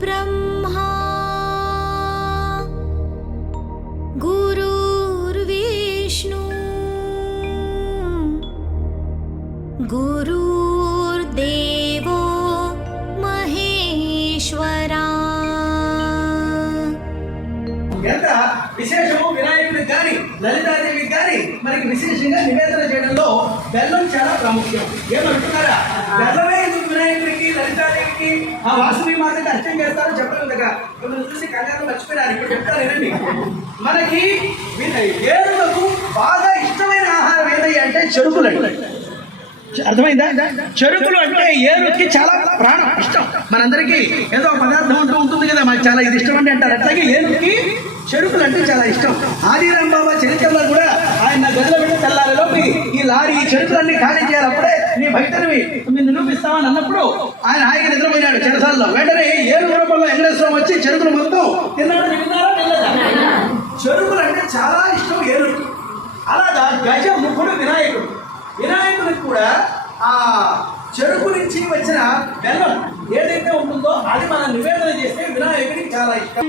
गुरुर्ब्रह्मा गुरुर्विष्णु गुरुर्देवो महेश्वरा। విశేషము వినాయకుడికి కానీ లలితాదేవికి కానీ మనకి విశేషంగా నివేదన చేయడంలో బెల్లం చాలా ప్రాముఖ్యం. ఏమంటున్నారా? బెల్లమే ఎందుకు వినాయకుడికి లలితాదేవికి ఆ వాసవి మాతకి అర్చన చేస్తారో చెప్పడం కదా. మిమ్మల్ని చూసి కంగారు మర్చిపోయారు. ఇప్పుడు చెప్తారు ఏనండి. మనకి ఏనుగులకు బాగా ఇష్టమైన ఆహారం ఏదయ్యా అంటే చెరుకులండి. అర్థమైందా? చెరుకులు అంటే ఏరుకి చాలా ప్రాణం ఇష్టం. మనందరికీ ఏదో పదార్థం అంటూ ఉంటుంది కదా, మనకి చాలా ఇది ఇష్టం అంటే అంటారు. అట్లాగే ఏరుకి చెరుకులు అంటే చాలా ఇష్టం. ఆదిరాం బాబా చరిత్రలో కూడా ఆయన గదిలో పెట్టి తెల్లారిలోకి ఈ లారీ ఈ చెరుకులన్నీ ఖాళీ చేయాలి, అప్పుడే నీ భక్తుడివి మీరు నిరూపిస్తామని అన్నప్పుడు ఆయన హాయిగా నిద్రపోయినాడు చెరసాల్లో. వెంటనే ఏనుగు రూపంలో వెంకటేశ్వరం వచ్చి చెరుకులు మొత్తం తిన్నాడు. చెరుకులు అంటే చాలా ఇష్టం ఏనుగు. అలాగా గజముఖుడు వినాయకుడు. వినాయకుడికి కూడా ఆ చెరుకు నుంచి వచ్చిన బెల్లం ఏదైతే ఉంటుందో అది మనం నివేదన చేస్తే వినాయకుడికి చాలా ఇష్టం.